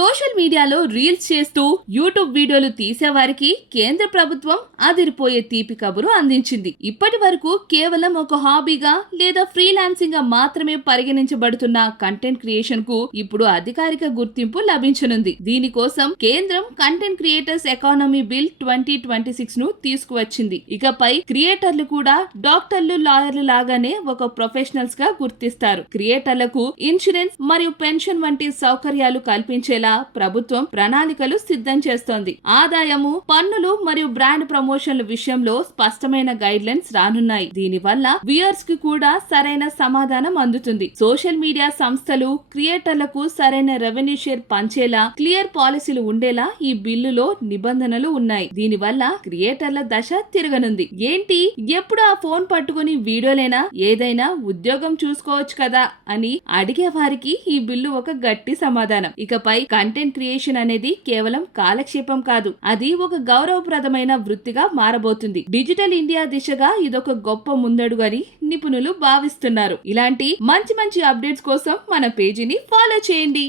Social మీడియాలో reels చేస్తూ YouTube వీడియోలు తీసేవారికి కేంద్ర ప్రభుత్వం అదిరిపోయే తీపి కబురు అందించింది. ఇప్పటి వరకు కేవలం ఒక హాబీగా లేదా ఫ్రీలాన్సింగ్ గా మాత్రమే పరిగణించబడుతున్న కంటెంట్ క్రియేషన్ కు ఇప్పుడు అధికారిక గుర్తింపు లభించనుంది. దీనికోసం కేంద్రం కంటెంట్ క్రియేటర్స్ ఎకానమీ బిల్ 2026 ను తీసుకువచ్చింది. ఇకపై క్రియేటర్లు కూడా డాక్టర్లు, లాయర్లు లాగానే ఒక ప్రొఫెషనల్స్ గా గుర్తిస్తారు. క్రియేటర్లకు ఇన్సూరెన్స్ మరియు పెన్షన్ వంటి సౌకర్యాలు కల్పించేలా ప్రభుత్వం ప్రణాళికలు సిద్ధం చేస్తోంది. ఆదాయము, పన్నులు మరియు బ్రాండ్ ప్రమోషన్ల విషయంలో స్పష్టమైన గైడ్ లైన్స్ రానున్నాయి. దీనివల్ల వ్యూయర్స్ కి కూడా సరైన సమాధానం అందుతుంది. సోషల్ మీడియా సంస్థలు క్రియేటర్లకు సరైన రెవెన్యూ షేర్ పంచేలా క్లియర్ పాలసీలు ఉండేలా ఈ బిల్లులో నిబంధనలు ఉన్నాయి. దీనివల్ల క్రియేటర్ల దశ తిరగనుంది. ఏంటి, ఎప్పుడు ఆ ఫోన్ పట్టుకుని వీడియోలేనా, ఏదైనా ఉద్యోగం చూసుకోవచ్చు కదా అని అడిగే వారికి ఈ బిల్లు ఒక గట్టి సమాధానం. ఇకపై కంటెంట్ క్రియేషన్ అనేది కేవలం కాలక్షేపం కాదు, అది ఒక గౌరవప్రదమైన వృత్తిగా మారబోతుంది. డిజిటల్ ఇండియా దిశగా ఇదొక గొప్ప ముందడుగు అని నిపుణులు భావిస్తున్నారు. ఇలాంటి మంచి మంచి అప్డేట్స్ కోసం మన పేజీని ఫాలో చేయండి.